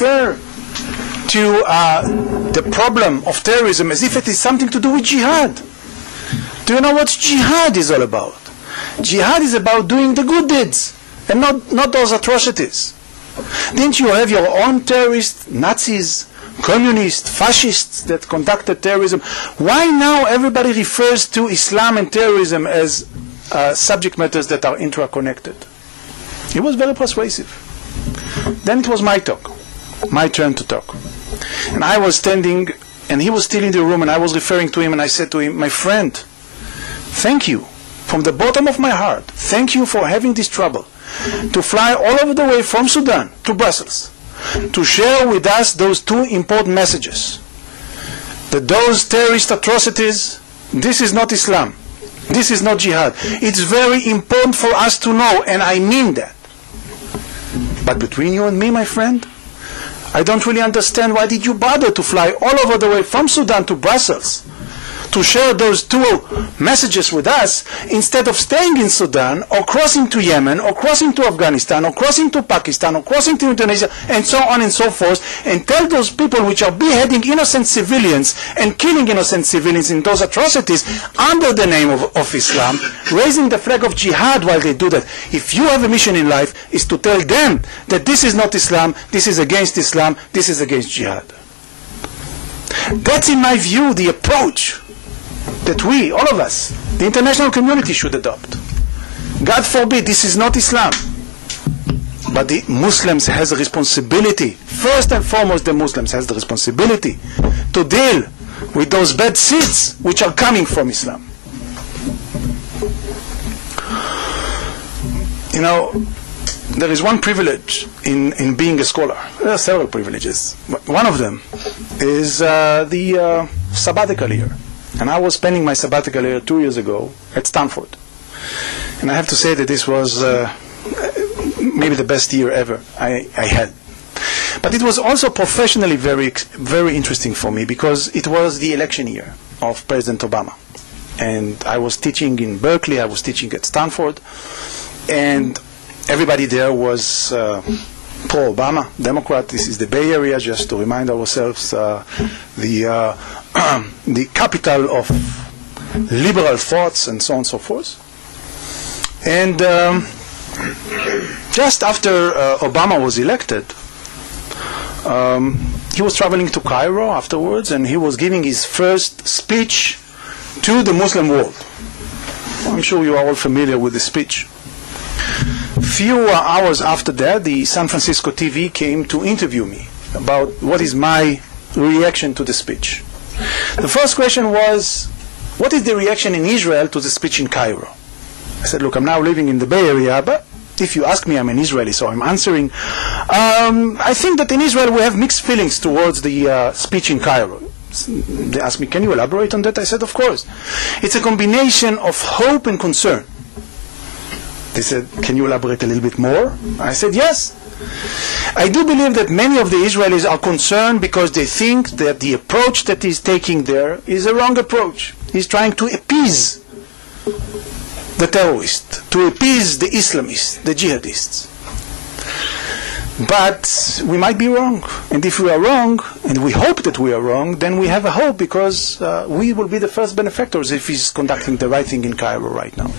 refer to the problem of terrorism as if it is something to do with jihad. Do you know what jihad is all about? Jihad is about doing the good deeds and not those atrocities. Didn't you have your own terrorists, Nazis, communists, fascists that conducted terrorism? Why now everybody refers to Islam and terrorism as subject matters that are interconnected? It was very persuasive. Then it was my talk, my turn to talk. And I was standing, and he was still in the room, and I was referring to him, and I said to him, my friend, thank you, from the bottom of my heart, thank you for having this trouble, to fly all over the way from Sudan to Brussels, to share with us those two important messages. That those terrorist atrocities, this is not Islam, this is not jihad. It's very important for us to know, and I mean that. But between you and me, my friend, I don't really understand why did you bother to fly all over the way from Sudan to Brussels to share those two messages with us instead of staying in Sudan or crossing to Yemen or crossing to Afghanistan or crossing to Pakistan or crossing to Indonesia and so on and so forth, and tell those people which are beheading innocent civilians and killing innocent civilians in those atrocities under the name of Islam, raising the flag of jihad while they do that. If you have a mission in life, is to tell them that this is not Islam, this is against Islam, this is against jihad. That's in my view the approach that we, all of us, the international community should adopt. God forbid, this is not Islam. But the Muslims has a responsibility, first and foremost the Muslims has the responsibility to deal with those bad seeds which are coming from Islam. You know, there is one privilege in being a scholar. There are several privileges. One of them is the sabbatical year. And I was spending my sabbatical year 2 years ago at Stanford. And I have to say that this was maybe the best year ever I had. But it was also professionally very, very interesting for me because it was the election year of President Obama. And I was teaching in Berkeley, I was teaching at Stanford, and everybody there was pro-Obama, Democrat. This is the Bay Area, just to remind ourselves, the capital of liberal thoughts and so on and so forth. And just after Obama was elected, he was traveling to Cairo afterwards, and he was giving his first speech to the Muslim world. I'm sure you are all familiar with the speech. Few hours after that, the San Francisco TV came to interview me about what is my reaction to the speech. The first question was, what is the reaction in Israel to the speech in Cairo? I said, look, I'm now living in the Bay Area, but if you ask me, I'm an Israeli, so I'm answering. I think that in Israel we have mixed feelings towards the speech in Cairo. They asked me, can you elaborate on that? I said, of course. It's a combination of hope and concern. They said, can you elaborate a little bit more? I said, yes. I do believe that many of the Israelis are concerned because they think that the approach that he's taking there is a wrong approach. He's trying to appease the terrorists, to appease the Islamists, the jihadists. But we might be wrong. And if we are wrong, and we hope that we are wrong, then we have a hope because we will be the first benefactors if he's conducting the right thing in Cairo right now.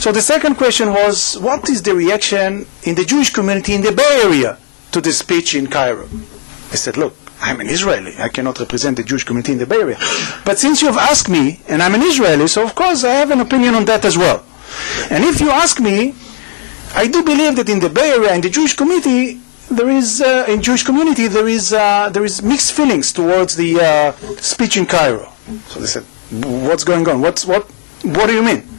So the second question was, what is the reaction in the Jewish community in the Bay Area to the speech in Cairo? I said, look, I'm an Israeli. I cannot represent the Jewish community in the Bay Area. But since you've asked me, and I'm an Israeli, so of course I have an opinion on that as well. And if you ask me, I do believe that in the Bay Area, in the Jewish community, there is mixed feelings towards the speech in Cairo. So they said, what's going on? What do you mean?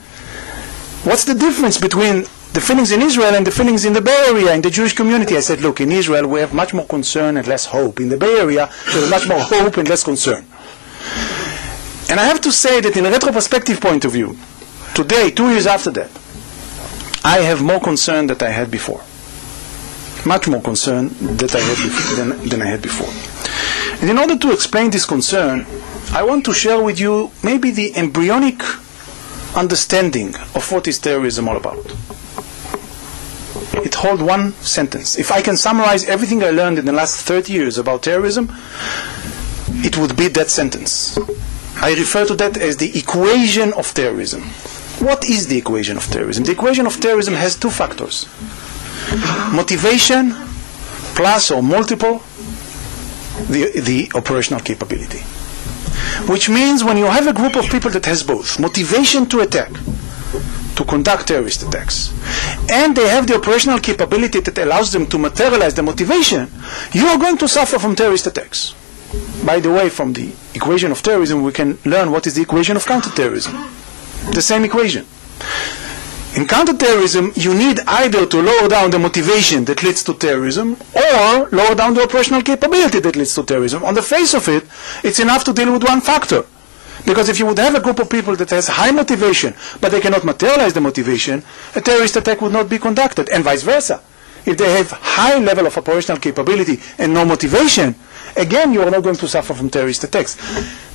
What's the difference between the feelings in Israel and the feelings in the Bay Area, in the Jewish community? I said, look, in Israel we have much more concern and less hope. In the Bay Area, there's much more hope and less concern. And I have to say that in a retrospective point of view, today, 2 years after that, I have more concern than I had before. Much more concern than I had before. And in order to explain this concern, I want to share with you maybe the embryonic understanding of what is terrorism all about. It hold one sentence. If I can summarize everything I learned in the last 30 years about terrorism, it would be that sentence. I refer to that as the equation of terrorism. What is the equation of terrorism? The equation of terrorism has two factors. Motivation plus or multiple the operational capability. Which means when you have a group of people that has both motivation to attack, to conduct terrorist attacks, and they have the operational capability that allows them to materialize the motivation, you are going to suffer from terrorist attacks. By the way, from the equation of terrorism, we can learn what is the equation of counterterrorism. The same equation. In counterterrorism, you need either to lower down the motivation that leads to terrorism or lower down the operational capability that leads to terrorism. On the face of it, it's enough to deal with one factor. Because if you would have a group of people that has high motivation, but they cannot materialize the motivation, a terrorist attack would not be conducted, and vice versa. If they have high level of operational capability and no motivation, again, you are not going to suffer from terrorist attacks.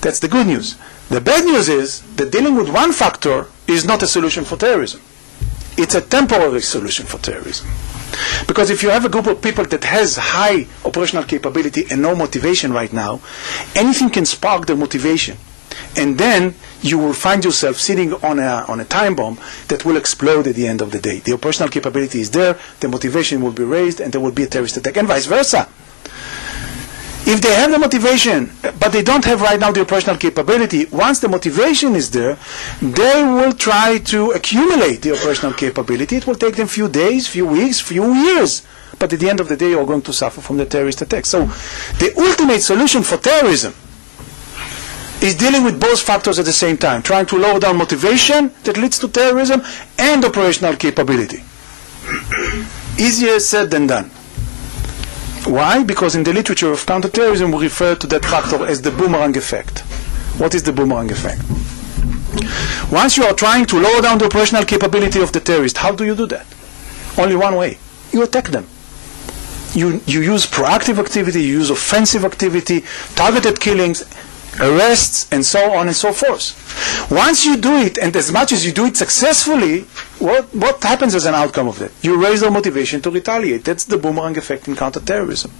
That's the good news. The bad news is that dealing with one factor is not a solution for terrorism. It's a temporary solution for terrorism. Because if you have a group of people that has high operational capability and no motivation right now, anything can spark their motivation. And then you will find yourself sitting on a time bomb that will explode at the end of the day. The operational capability is there, the motivation will be raised, and there will be a terrorist attack, and vice versa. If they have the motivation, but they don't have right now the operational capability, once the motivation is there, they will try to accumulate the operational capability. It will take them few days, few weeks, few years. But at the end of the day, you are going to suffer from the terrorist attack. So the ultimate solution for terrorism is dealing with both factors at the same time, trying to lower down motivation that leads to terrorism and operational capability. Easier said than done. Why? Because in the literature of counterterrorism, we refer to that factor as the boomerang effect. What is the boomerang effect? Once you are trying to lower down the operational capability of the terrorist, how do you do that? Only one way. You attack them. You use proactive activity, you use offensive activity, targeted killings, arrests, and so on and so forth. Once you do it, and as much as you do it successfully, what happens as an outcome of that? You raise their motivation to retaliate. That's the boomerang effect in counterterrorism.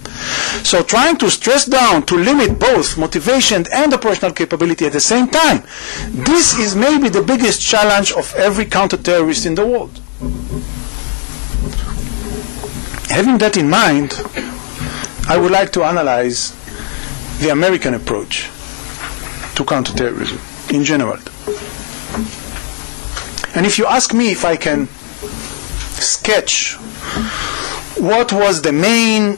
So trying to stress down, to limit both motivation and operational capability at the same time, this is maybe the biggest challenge of every counterterrorist in the world. Having that in mind, I would like to analyze the American approach to counterterrorism in general. And if you ask me if I can sketch what was the main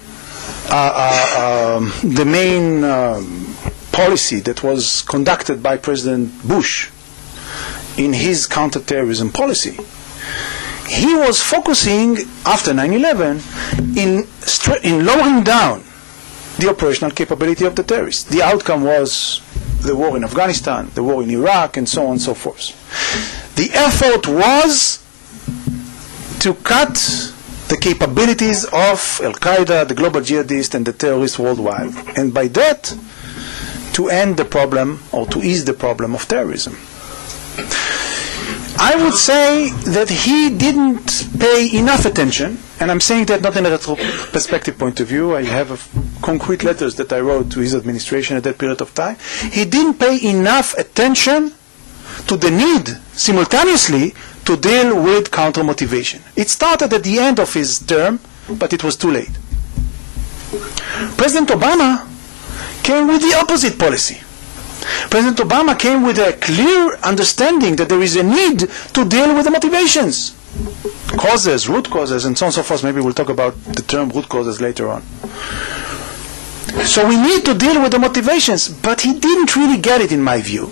policy that was conducted by President Bush in his counterterrorism policy, he was focusing after 9/11 in lowering down the operational capability of the terrorists. The outcome was the war in Afghanistan, the war in Iraq, and so on and so forth. The effort was to cut the capabilities of Al-Qaeda, the global jihadists, and the terrorists worldwide. And by that, to end the problem, or to ease the problem of terrorism. I would say that he didn't pay enough attention, and I'm saying that not in a retrospective point of view. I have concrete letters that I wrote to his administration at that period of time. He didn't pay enough attention to the need, simultaneously, to deal with counter-motivation. It started at the end of his term, but it was too late. President Obama came with the opposite policy. President Obama came with a clear understanding that there is a need to deal with the motivations. Causes, root causes, and so on and so forth. Maybe we'll talk about the term root causes later on. So we need to deal with the motivations, but he didn't really get it, in my view,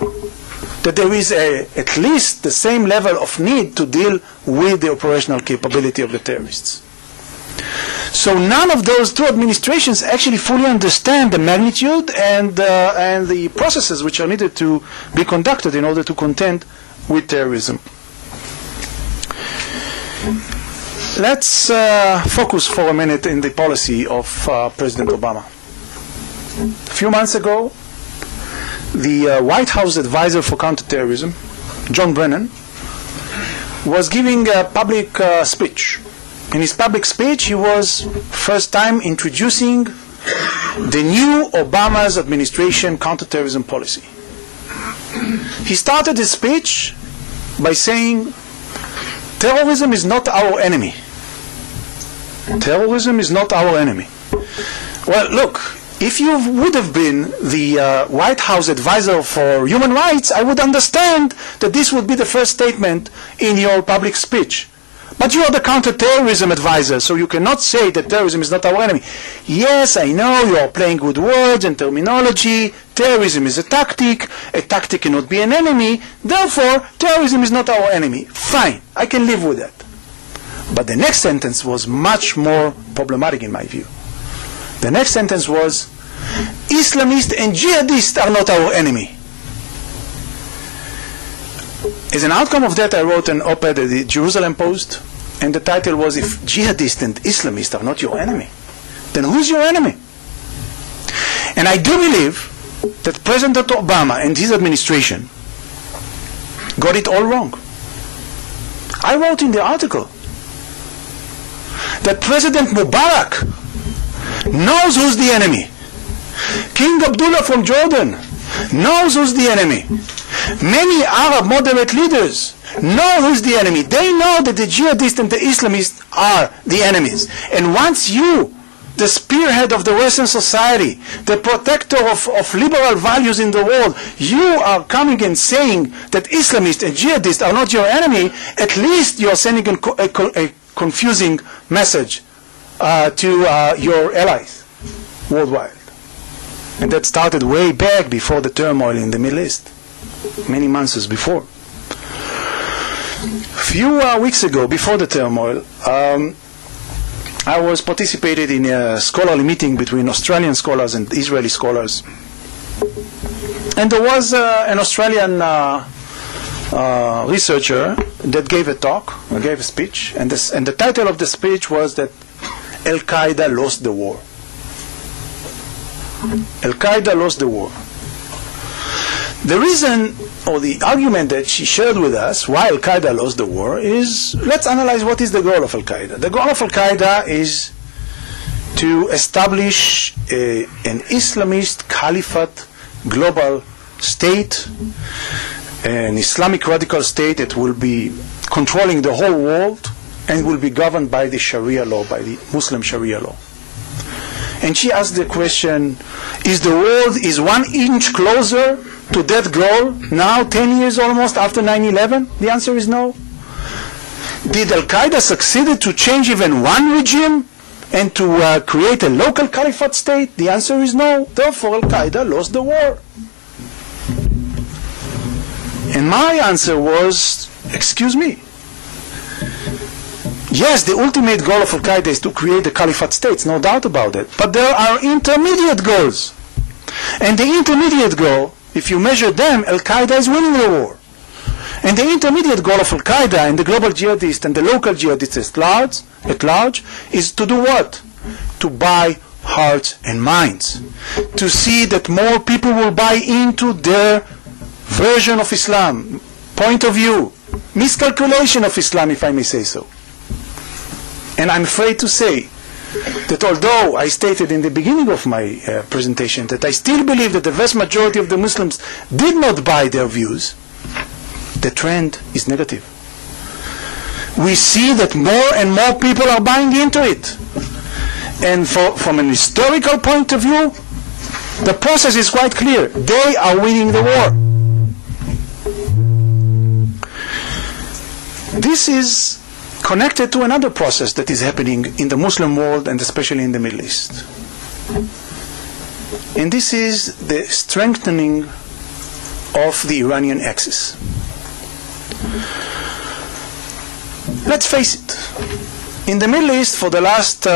that there is at least the same level of need to deal with the operational capability of the terrorists. So none of those two administrations actually fully understand the magnitude and the processes which are needed to be conducted in order to contend with terrorism. Let's focus for a minute in the policy of President Obama. A few months ago, the White House advisor for counterterrorism, John Brennan, was giving a public speech In his public speech, he was first time introducing the new Obama's administration counterterrorism policy. He started his speech by saying, terrorism is not our enemy. Terrorism is not our enemy. Well, look, if you would have been the White House advisor for human rights, I would understand that this would be the first statement in your public speech. But you are the counterterrorism advisor, so you cannot say that terrorism is not our enemy. Yes, I know you are playing with words and terminology. Terrorism is a tactic cannot be an enemy, therefore terrorism is not our enemy. Fine, I can live with that. But the next sentence was much more problematic in my view. The next sentence was, Islamists and jihadists are not our enemy. As an outcome of that, I wrote an op-ed at the Jerusalem Post, and the title was, if jihadists and Islamists are not your enemy, then who's your enemy? And I do believe that President Obama and his administration got it all wrong. I wrote in the article that President Mubarak knows who's the enemy. King Abdullah from Jordan knows who's the enemy. Many Arab moderate leaders know who's the enemy. They know that the jihadists and the Islamists are the enemies. And once you, the spearhead of the Western society, the protector of liberal values in the world, you are coming and saying that Islamists and jihadists are not your enemy, at least you are sending a confusing message to your allies worldwide. And that started way back before the turmoil in the Middle East, many months before. A few weeks ago, before the turmoil, I was participated in a scholarly meeting between Australian scholars and Israeli scholars. And there was an Australian researcher that gave a talk, gave a speech, and the title of the speech was that Al-Qaeda lost the war. Al-Qaeda lost the war. The reason, or the argument that she shared with us why Al-Qaeda lost the war is, let's analyze what is the goal of Al-Qaeda. The goal of Al-Qaeda is to establish an Islamist caliphate global state, an Islamic radical state that will be controlling the whole world and will be governed by the Sharia law, by the Muslim Sharia law. And she asked the question, is the world 1 inch closer to that goal now, 10 years almost after 9/11? The answer is no. Did Al-Qaeda succeed to change even one regime and to create a local caliphate state? The answer is no. Therefore, Al-Qaeda lost the war. And my answer was, excuse me. Yes, the ultimate goal of Al-Qaeda is to create the caliphate states, no doubt about it. But there are intermediate goals. And the intermediate goal, if you measure them, Al-Qaeda is winning the war. And the intermediate goal of Al-Qaeda and the global jihadists and the local jihadists at large is to do what? To buy hearts and minds. To see that more people will buy into their version of Islam, point of view, miscalculation of Islam, if I may say so. And I'm afraid to say that although I stated in the beginning of my presentation that I still believe that the vast majority of the Muslims did not buy their views, the trend is negative. We see that more and more people are buying into it. And from an historical point of view, the process is quite clear. They are winning the war. This is connected to another process that is happening in the Muslim world and especially in the Middle East. And this is the strengthening of the Iranian axis. Let's face it, in the Middle East for the last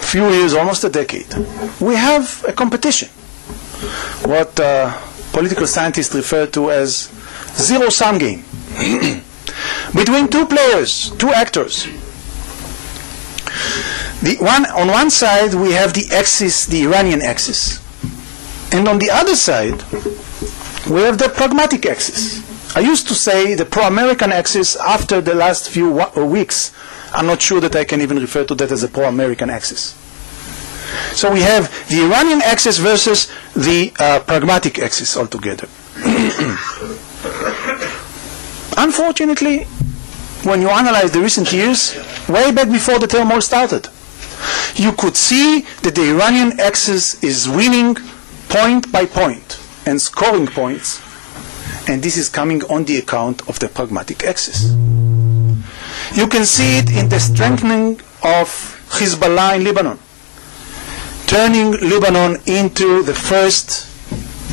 few years, almost a decade, we have a competition, what political scientists refer to as zero-sum game. Between two players, two actors. On one side we have the axis, the Iranian axis, and on the other side we have the pragmatic axis. I used to say the pro-American axis. After the last few weeks I'm not sure that I can even refer to that as a pro-American axis. So we have the Iranian axis versus the pragmatic axis altogether. Unfortunately, when you analyze the recent years, way back before the turmoil started, you could see that the Iranian axis is winning point by point and scoring points, and this is coming on the account of the pragmatic axis. You can see it in the strengthening of Hezbollah in Lebanon, turning Lebanon into the first,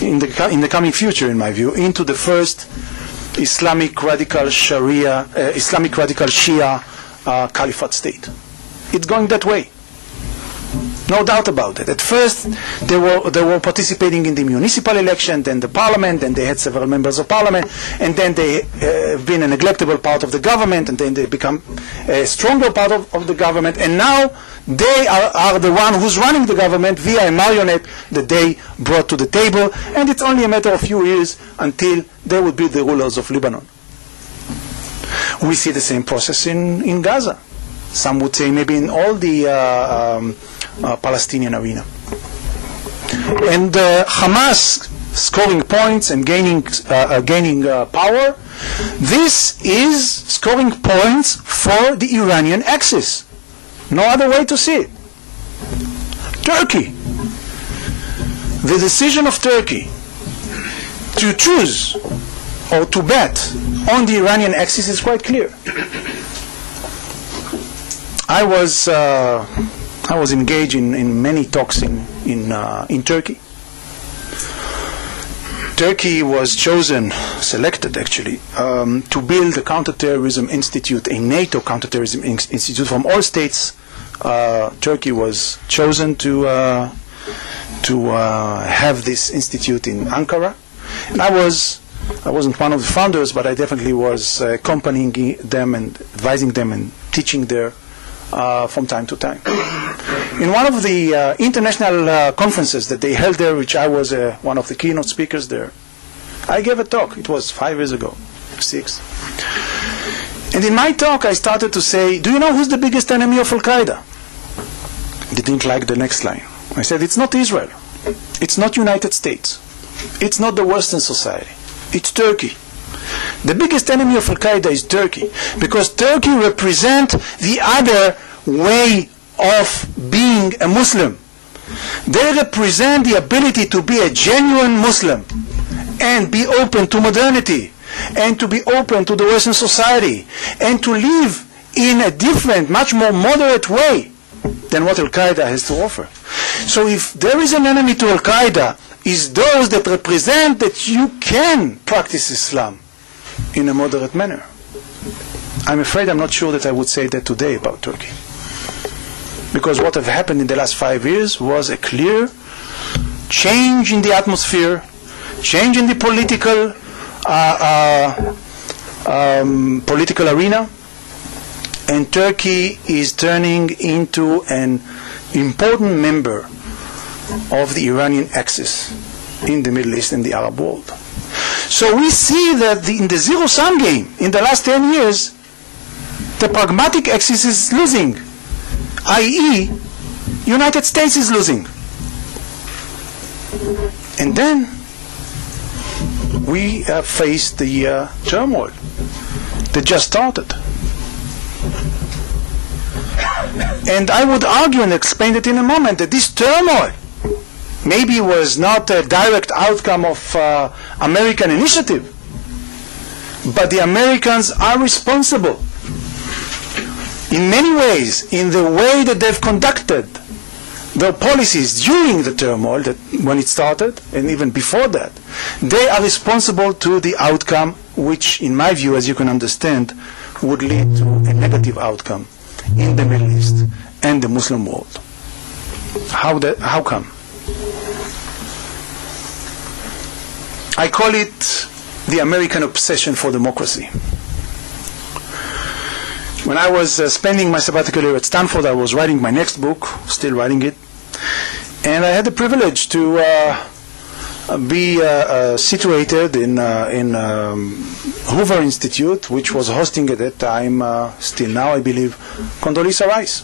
in the coming future, in my view, into the first Islamic radical Shia caliphate state. It's going that way. No doubt about it. At first, they were participating in the municipal election, then the parliament, then they had several members of parliament, and then they have been a neglectable part of the government, and then they become a stronger part of the government, and now they are the one who's running the government via a marionette that they brought to the table, and it's only a matter of a few years until they will be the rulers of Lebanon. We see the same process in Gaza. Some would say maybe in all the Palestinian arena. And Hamas scoring points and gaining power, this is scoring points for the Iranian axis. No other way to see it. Turkey. The decision of Turkey to choose or to bet on the Iranian axis is quite clear. I was engaged in many talks in Turkey. Turkey was selected actually, to build a counterterrorism institute, a NATO counterterrorism institute from all states. Turkey was chosen to have this institute in Ankara. And I wasn't one of the founders, but I definitely was accompanying them and advising them and teaching there from time to time. In one of the international conferences that they held there, which I was one of the keynote speakers there, I gave a talk. It was 5 years ago, 6. And in my talk, I started to say, do you know who's the biggest enemy of Al-Qaeda? They didn't like the next line. I said, it's not Israel. It's not United States. It's not the Western society. It's Turkey. The biggest enemy of Al-Qaeda is Turkey, because Turkey represents the other way of being a Muslim. They represent the ability to be a genuine Muslim and be open to modernity and to be open to the Western society and to live in a different, much more moderate way than what Al-Qaeda has to offer. So if there is an enemy to Al-Qaeda, is those that represent that you can practice Islam in a moderate manner. I'm afraid I'm not sure that I would say that today about Turkey. Because what have happened in the last 5 years was a clear change in the atmosphere, change in the political arena, and Turkey is turning into an important member of the Iranian axis in the Middle East and the Arab world. So we see that in the zero-sum game, in the last 10 years, the pragmatic axis is losing, i.e., United States is losing. And then we have faced the turmoil that just started. And I would argue and explain it in a moment that this turmoil maybe was not a direct outcome of American initiative, but the Americans are responsible in many ways in the way that they've conducted their policies during the turmoil, that when it started and even before that. They are responsible to the outcome which, in my view, as you can understand, would lead to a negative outcome in the Middle East and the Muslim world. How come? I call it the American obsession for democracy. When I was spending my sabbatical year at Stanford, I was writing my next book, still writing it, and I had the privilege to be situated in Hoover Institute, which was hosting at that time, still now I believe, Condoleezza Rice.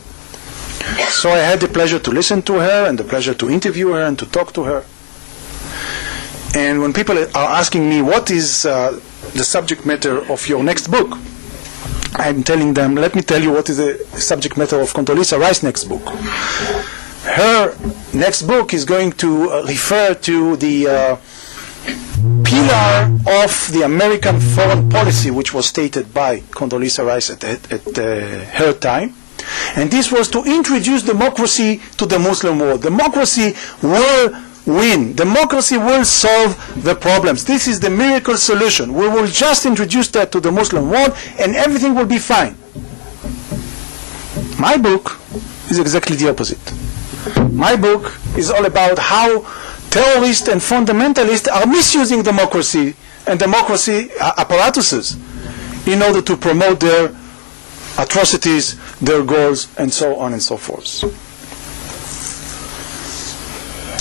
So I had the pleasure to listen to her and the pleasure to interview her and to talk to her. And when people are asking me, what is the subject matter of your next book? I'm telling them, let me tell you what is the subject matter of Condoleezza Rice's next book. Her next book is going to refer to the pillar of the American foreign policy, which was stated by Condoleezza Rice at her time. And this was to introduce democracy to the Muslim world. Democracy will win. Democracy will solve the problems. This is the miracle solution. We will just introduce that to the Muslim world and everything will be fine. My book is exactly the opposite. My book is all about how terrorists and fundamentalists are misusing democracy and democracy apparatuses in order to promote their atrocities, their goals, and so on and so forth.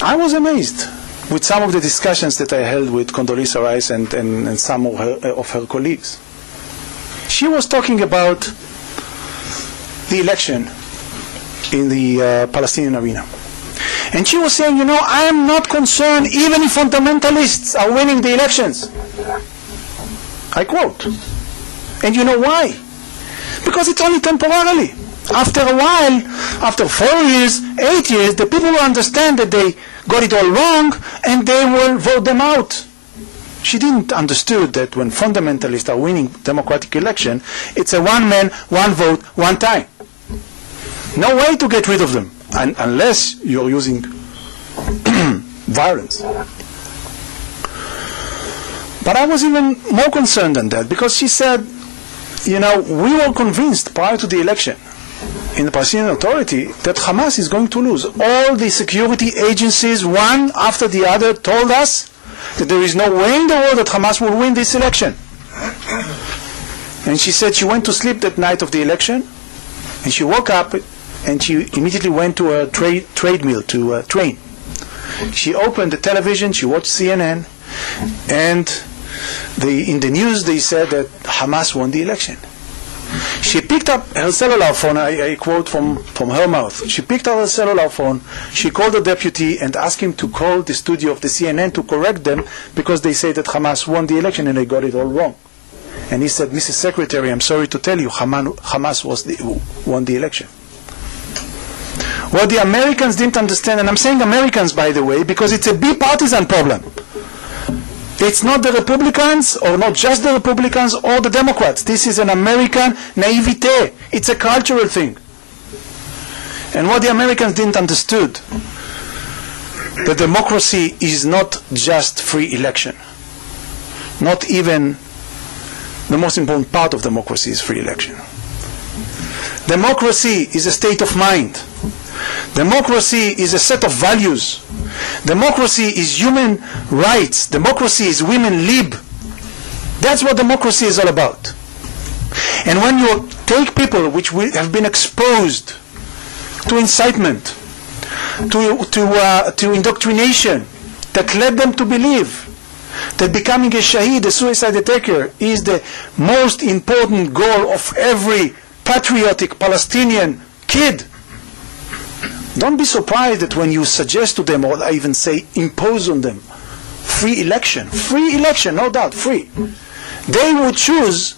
I was amazed with some of the discussions that I held with Condoleezza Rice and some of her colleagues. She was talking about the election in the Palestinian arena. And she was saying, you know, I am not concerned even if fundamentalists are winning the elections. I quote. And you know why? Because it's only temporarily. After a while, after 4 years, 8 years, the people will understand that they got it all wrong and they will vote them out. She didn't understood that when fundamentalists are winning democratic election, it's a one man, one vote, one time. No way to get rid of them, unless you're using violence. But I was even more concerned than that, because she said, you know, we were convinced prior to the election in the Palestinian Authority that Hamas is going to lose. All the security agencies, one after the other, told us that there is no way in the world that Hamas will win this election. And she said she went to sleep that night of the election, and she woke up and she immediately went to a treadmill to train. She opened the television, she watched CNN, and in the news they said that Hamas won the election. She picked up her cellular phone, I quote from her mouth. She picked up her cellular phone, she called the deputy and asked him to call the studio of the CNN to correct them because they say that Hamas won the election and they got it all wrong. And he said, Mrs. Secretary, I'm sorry to tell you, Hamas won the election. What the Americans didn't understand, and I'm saying Americans, by the way, because it's a bipartisan problem. It's not the Republicans, or not just the Republicans, or the Democrats. This is an American naivete. It's a cultural thing. And what the Americans didn't understood, that democracy is not just free election. Not even the most important part of democracy is free election. Democracy is a state of mind. Democracy is a set of values. Democracy is human rights. Democracy is women lib. That's what democracy is all about. And when you take people which have been exposed to incitement, to indoctrination, that led them to believe that becoming a shaheed, a suicide attacker, is the most important goal of every patriotic Palestinian kid, don't be surprised that when you suggest to them, or I even say impose on them, free election, no doubt, free, they would choose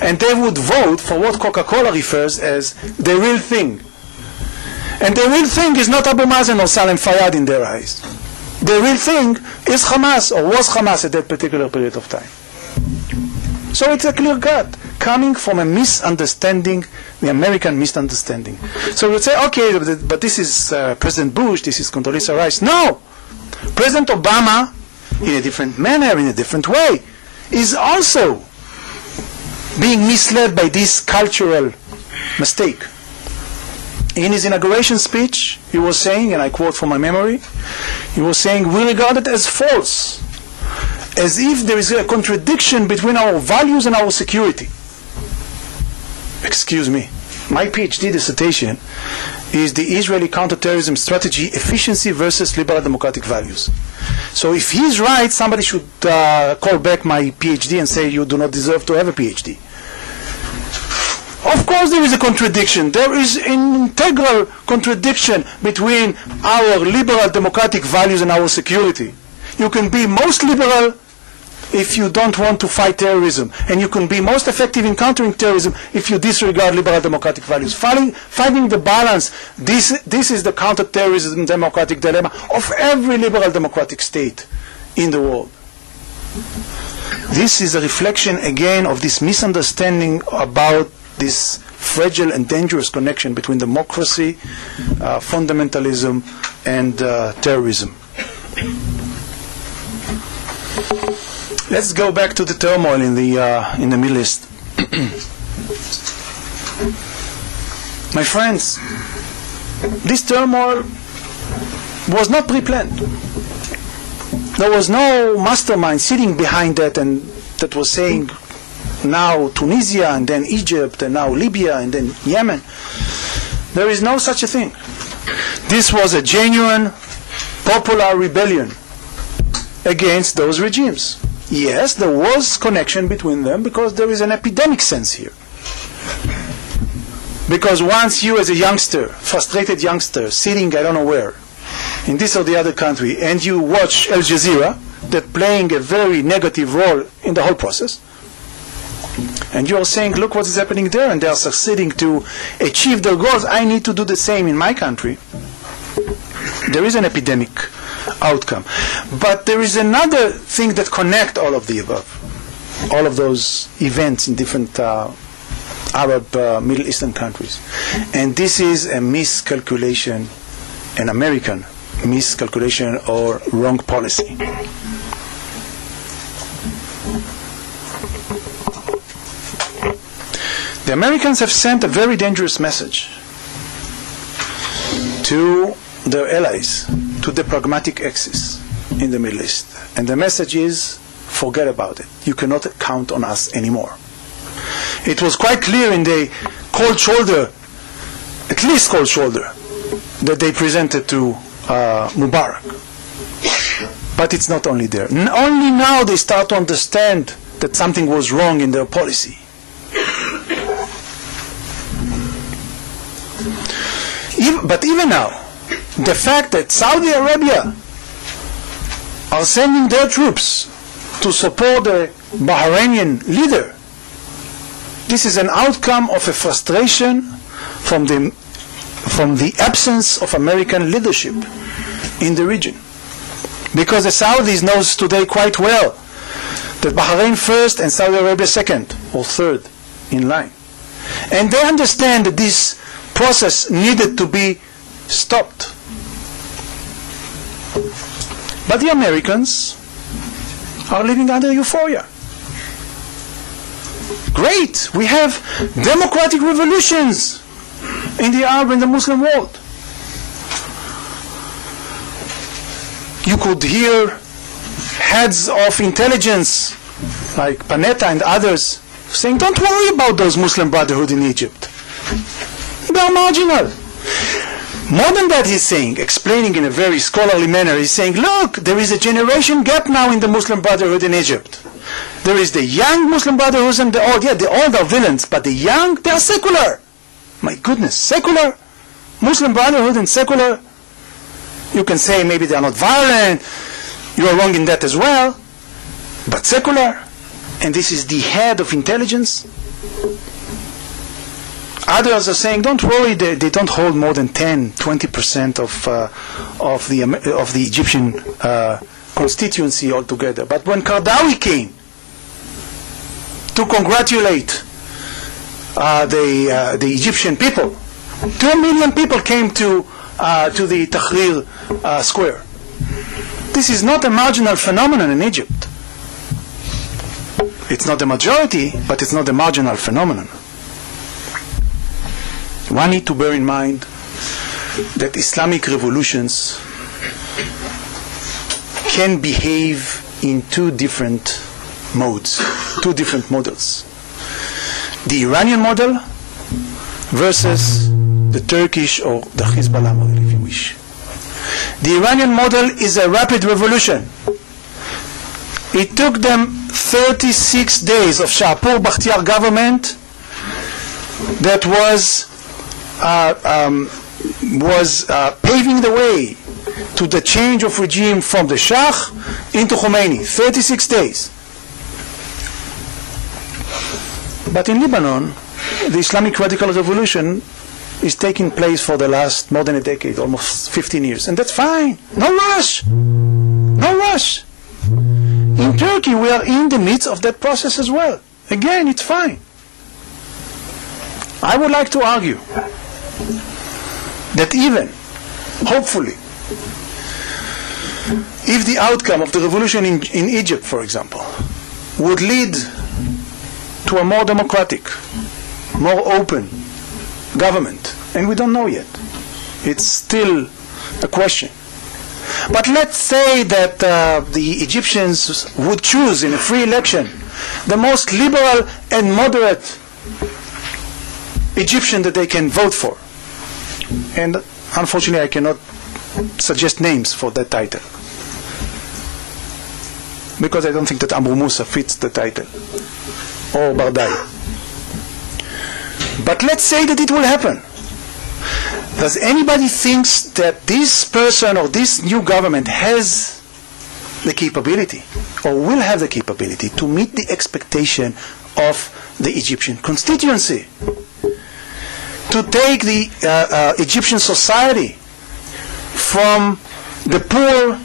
and they would vote for what Coca-Cola refers as the real thing. And the real thing is not Abu Mazen or Salem Fayyad in their eyes. The real thing is Hamas, or was Hamas at that particular period of time. So it's a clear cut, coming from a misunderstanding, the American misunderstanding. So you say, okay, but this is President Bush, this is Condoleezza Rice. No! President Obama, in a different manner, in a different way, is also being misled by this cultural mistake. In his inauguration speech, he was saying, and I quote from my memory, he was saying, we regard it as false, as if there is a contradiction between our values and our security. Excuse me. My PhD dissertation is the Israeli counterterrorism strategy, efficiency versus liberal democratic values. So if he's right, somebody should call back my PhD and say you do not deserve to have a PhD. Of course there is a contradiction. There is an integral contradiction between our liberal democratic values and our security. You can be most liberal if you don't want to fight terrorism, and you can be most effective in countering terrorism if you disregard liberal democratic values. Finding the balance, this is the counter-terrorism democratic dilemma of every liberal democratic state in the world. This is a reflection again of this misunderstanding about this fragile and dangerous connection between democracy, fundamentalism, and terrorism. Let's go back to the turmoil in the Middle East. My friends, this turmoil was not pre-planned. There was no mastermind sitting behind that and that was saying now Tunisia and then Egypt and now Libya and then Yemen. There is no such a thing. This was a genuine popular rebellion against those regimes. Yes, there was connection between them because there is an epidemic sense here. Because once you as a youngster, frustrated youngster, sitting I don't know where, in this or the other country, and you watch Al Jazeera, they're playing a very negative role in the whole process, and you're saying, look what is happening there, and they are succeeding to achieve their goals, I need to do the same in my country. There is an epidemic outcome. But there is another thing that connects all of the above, all of those events in different Arab Middle Eastern countries. And this is a miscalculation, an American miscalculation or wrong policy. The Americans have sent a very dangerous message to their allies, to the pragmatic axis in the Middle East. And the message is, forget about it. You cannot count on us anymore. It was quite clear in the cold shoulder, at least cold shoulder, that they presented to Mubarak. But it's not only there. Only now they start to understand that something was wrong in their policy. But even now, the fact that Saudi Arabia are sending their troops to support the Bahrainian leader, this is an outcome of a frustration from the absence of American leadership in the region. Because the Saudis knows today quite well that Bahrain first and Saudi Arabia second or third in line. And they understand that this process needed to be stopped. But the Americans are living under euphoria. Great, we have democratic revolutions in the Arab and the Muslim world. You could hear heads of intelligence like Panetta and others saying, don't worry about those Muslim Brotherhood in Egypt. They are marginal. More than that, he's saying, explaining in a very scholarly manner, he's saying, look, there is a generation gap now in the Muslim Brotherhood in Egypt. There is the young Muslim Brotherhood and the old. Yeah, the old are villains, but the young, they are secular. My goodness, secular? Muslim Brotherhood and secular? You can say maybe they are not violent. You are wrong in that as well. But secular? And this is the head of intelligence? Others are saying, don't worry, they don't hold more than 10-20% of the Egyptian constituency altogether. But when Qaradawi came to congratulate the Egyptian people, 2 million people came to the Tahrir square. This is not a marginal phenomenon in Egypt. It's not the majority, but it's not a marginal phenomenon. One need to bear in mind that Islamic revolutions can behave in two different modes, two different models. The Iranian model versus the Turkish or the Hezbollah model, if you wish. The Iranian model is a rapid revolution. It took them 36 days of Shahpur Bakhtiar government that was paving the way to the change of regime from the Shah into Khomeini. 36 days. But in Lebanon, the Islamic radical revolution is taking place for the last more than a decade, almost 15 years. And that's fine. No rush. No rush. In Turkey, we are in the midst of that process as well. Again, it's fine. I would like to argue that even, hopefully, if the outcome of the revolution in Egypt, for example, would lead to a more democratic, more open government, and we don't know yet. It's still a question. But let's say that the Egyptians would choose in a free election the most liberal and moderate Egyptian that they can vote for. And unfortunately, I cannot suggest names for that title, because I don't think that Amr Moussa fits the title, or Bardai. But let's say that it will happen. Does anybody think that this person or this new government has the capability, or will have the capability, to meet the expectation of the Egyptian constituency? To take the Egyptian society from the poor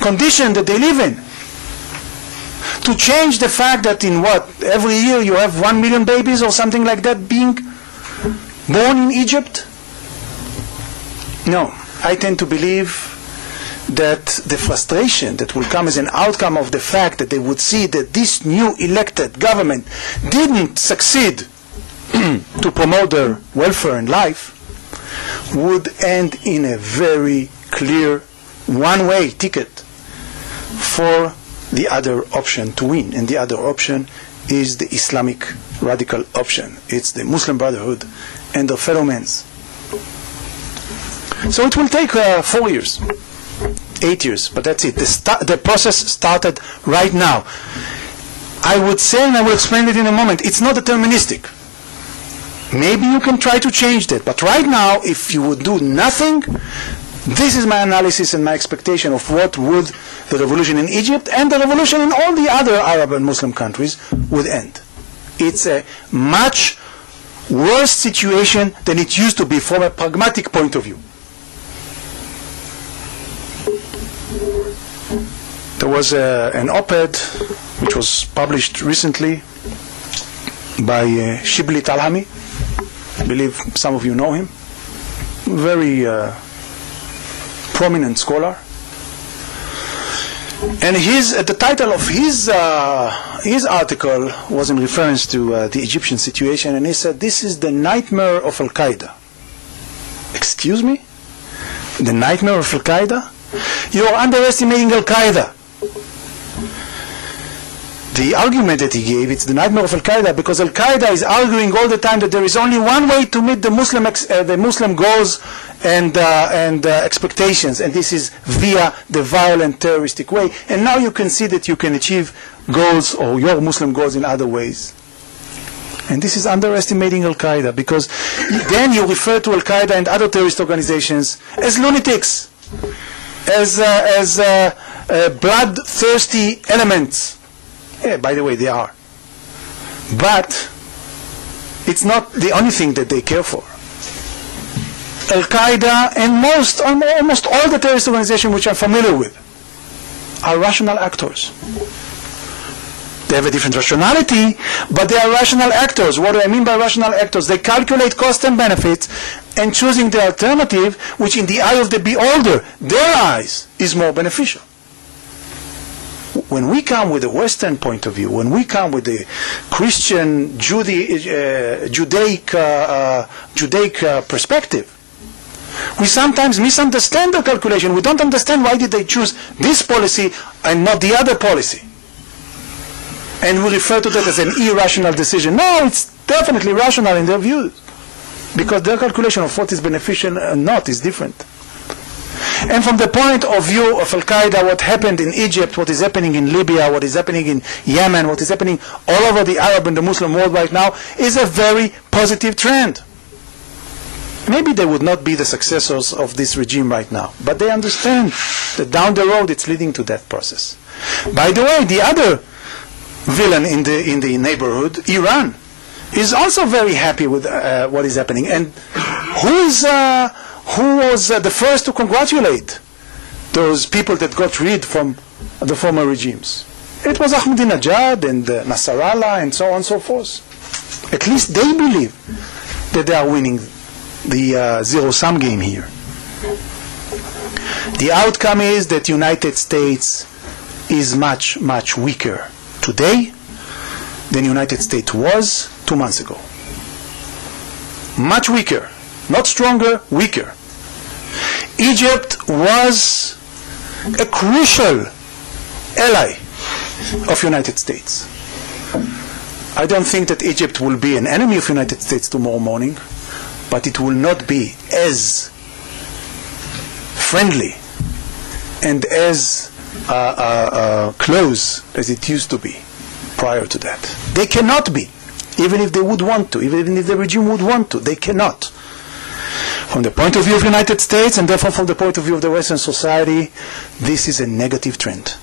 condition that they live in, to change the fact that in every year you have 1 million babies or something like that being born in Egypt? No, I tend to believe that the frustration that will come as an outcome of the fact that they would see that this new elected government didn't succeed to promote their welfare and life would end in a very clear one-way ticket for the other option to win. And the other option is the Islamic radical option. It's the Muslim Brotherhood and their fellow men. So it will take 4 years, 8 years, but that's it. The process started right now. I would say, and I will explain it in a moment, it's not deterministic. Maybe you can try to change that, but right now, if you would do nothing, this is my analysis and my expectation of what would the revolution in Egypt and the revolution in all the other Arab and Muslim countries would end. It's a much worse situation than it used to be from a pragmatic point of view. There was an op-ed which was published recently by Shibli Talhami. I believe some of you know him. Very prominent scholar. And the title of his article was in reference to the Egyptian situation, and he said, "This is the nightmare of Al-Qaeda." Excuse me? The nightmare of Al-Qaeda? You are underestimating Al-Qaeda. The argument that he gave, it's the nightmare of Al-Qaeda, because Al-Qaeda is arguing all the time that there is only one way to meet the Muslim goals and expectations, and this is via the violent terroristic way. And now you can see that you can achieve goals or your Muslim goals in other ways. And this is underestimating Al-Qaeda, because then you refer to Al-Qaeda and other terrorist organizations as lunatics, as bloodthirsty elements. Yeah, by the way, they are. But it's not the only thing that they care for. Al-Qaeda and almost all the terrorist organizations which I'm familiar with are rational actors. They have a different rationality, but they are rational actors. What do I mean by rational actors? They calculate cost and benefits and choosing the alternative, which in the eye of the beholder, their eyes, is more beneficial. When we come with a Western point of view, when we come with the Christian, Judaic perspective, we sometimes misunderstand the calculation. We don't understand why did they choose this policy and not the other policy. And we refer to that as an irrational decision. No, it's definitely rational in their views, because their calculation of what is beneficial and not is different. And from the point of view of Al-Qaeda, what happened in Egypt, what is happening in Libya, what is happening in Yemen, what is happening all over the Arab and the Muslim world right now is a very positive trend. Maybe they would not be the successors of this regime right now, but they understand that down the road it's leading to that process. By the way, the other villain in the neighborhood, Iran, is also very happy with what is happening. And who was the first to congratulate those people that got rid from the former regimes? It was Ahmadinejad and Nasrallah and so on and so forth. At least they believe that they are winning the zero-sum game here. The outcome is that the United States is much, much weaker today than the United States was 2 months ago. Much weaker. Not stronger, weaker. Egypt was a crucial ally of United States. I don't think that Egypt will be an enemy of United States tomorrow morning, but it will not be as friendly and as close as it used to be prior to that. They cannot be, even if they would want to, even if the regime would want to, they cannot. From the point of view of the United States, and therefore from the point of view of the Western society, this is a negative trend.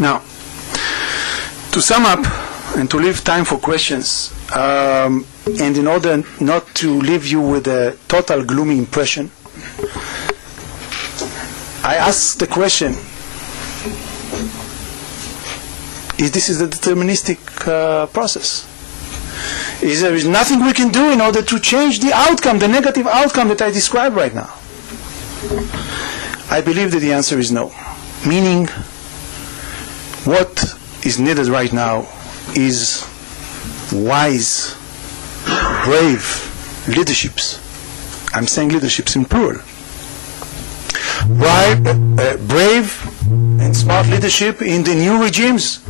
Now, to sum up, and to leave time for questions, and in order not to leave you with a total gloomy impression, I ask the question, is this a deterministic process? There is nothing we can do in order to change the outcome, the negative outcome that I described right now? I believe that the answer is no. Meaning, what is needed right now is wise, brave leaderships. I'm saying leaderships in plural. Brave and smart leadership in the new regimes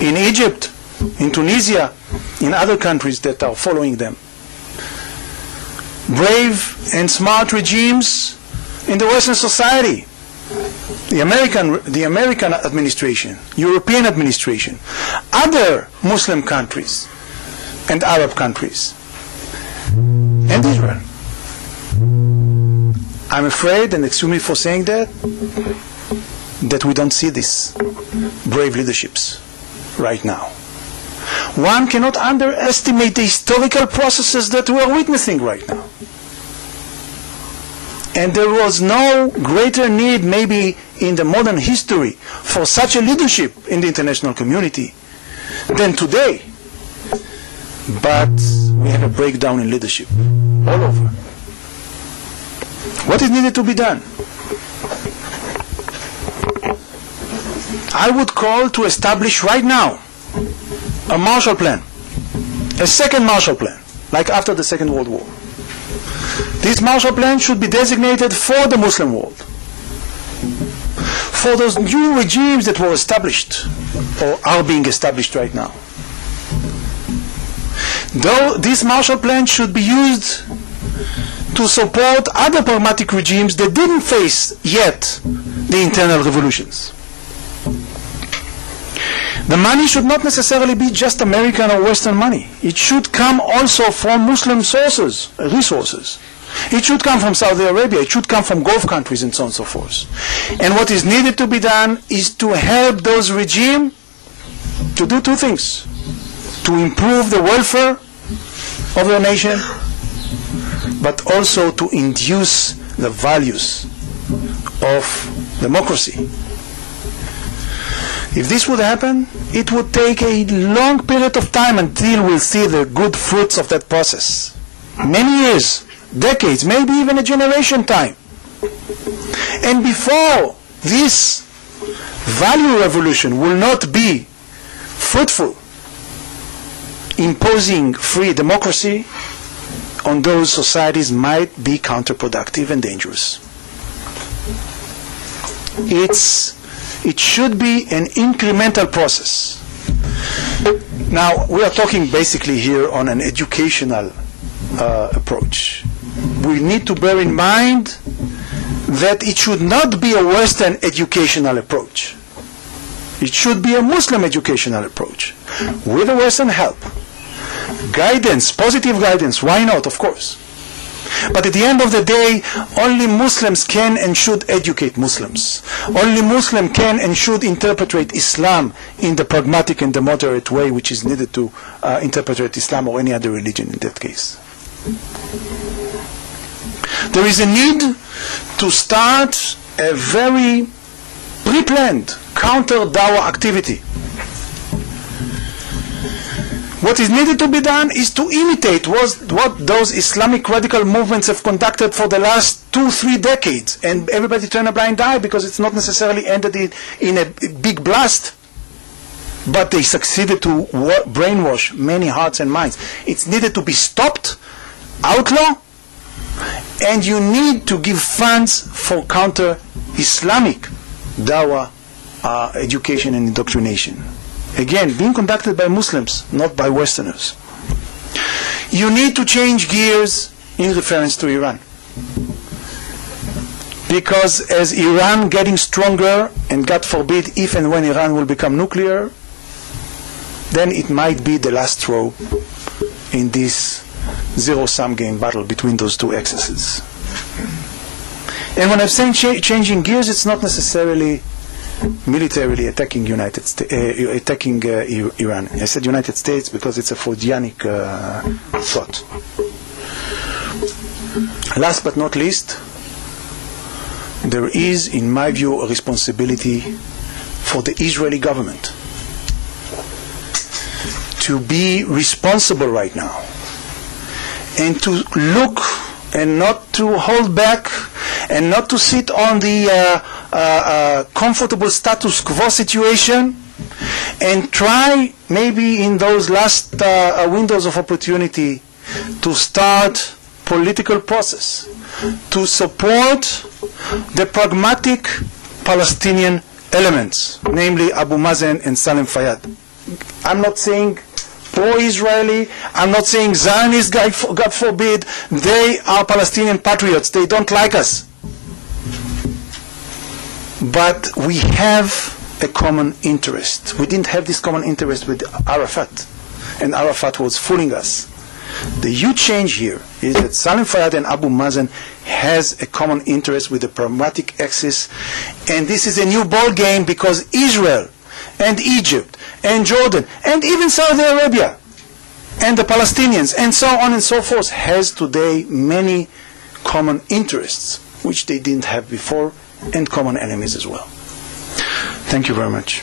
in Egypt, in Tunisia, in other countries that are following them. Brave and smart regimes in the Western society. The American administration, European administration, other Muslim countries and Arab countries, and Israel. I'm afraid, and excuse me for saying that we don't see these brave leaderships right now. One cannot underestimate the historical processes that we are witnessing right now. And there was no greater need, maybe in the modern history, for such a leadership in the international community than today. But we have a breakdown in leadership all over. What is needed to be done? I would call to establish right now a Marshall Plan, a second Marshall Plan, like after the Second World War. This Marshall Plan should be designated for the Muslim world, for those new regimes that were established or are being established right now. Though this Marshall Plan should be used to support other pragmatic regimes that didn't face yet the internal revolutions. The money should not necessarily be just American or Western money. It should come also from Muslim sources, resources. It should come from Saudi Arabia. It should come from Gulf countries and so on and so forth. And what is needed to be done is to help those regimes to do two things: to improve the welfare of the nation, but also to induce the values of democracy. If this would happen, it would take a long period of time until we'll see the good fruits of that process. Many years, decades, maybe even a generation time. And before this value revolution will not be fruitful, imposing free democracy on those societies might be counterproductive and dangerous. It should be an incremental process. Now, we are talking basically here on an educational approach. We need to bear in mind that it should not be a Western educational approach. It should be a Muslim educational approach, with a Western help. Guidance, positive guidance, why not, of course. But at the end of the day, only Muslims can and should educate Muslims. Only Muslim can and should interpret Islam in the pragmatic and the moderate way which is needed to interpret Islam or any other religion in that case. There is a need to start a very pre-planned counter-dawah activity. What is needed to be done is to imitate what those Islamic radical movements have conducted for the last 2-3 decades. And everybody turn a blind eye because it's not necessarily ended in a big blast. But they succeeded to brainwash many hearts and minds. It's needed to be stopped, outlaw, and you need to give funds for counter-Islamic dawah education and indoctrination. Again, being conducted by Muslims, not by Westerners. You need to change gears in reference to Iran. Because as Iran getting stronger, and God forbid, if and when Iran will become nuclear, then it might be the last straw in this zero-sum game battle between those two axes. And when I'm saying changing gears, it's not necessarily militarily attacking Iran. I said United States because it's a Freudianic thought. Last but not least, there is, in my view, a responsibility for the Israeli government to be responsible right now and to look and not to hold back and not to sit on the comfortable status quo situation and try maybe in those last windows of opportunity to start political process to support the pragmatic Palestinian elements, namely Abu Mazen and Salim Fayyad. I'm not saying pro-Israeli, I'm not saying Zionist, God forbid. They are Palestinian patriots. They don't like us. But we have a common interest. We didn't have this common interest with Arafat, and Arafat was fooling us. The huge change here is that Salim Fayyad and Abu Mazen has a common interest with the pragmatic axis, and this is a new ball game because Israel and Egypt and Jordan and even Saudi Arabia and the Palestinians and so on and so forth has today many common interests which they didn't have before, and common enemies as well. Thank you very much.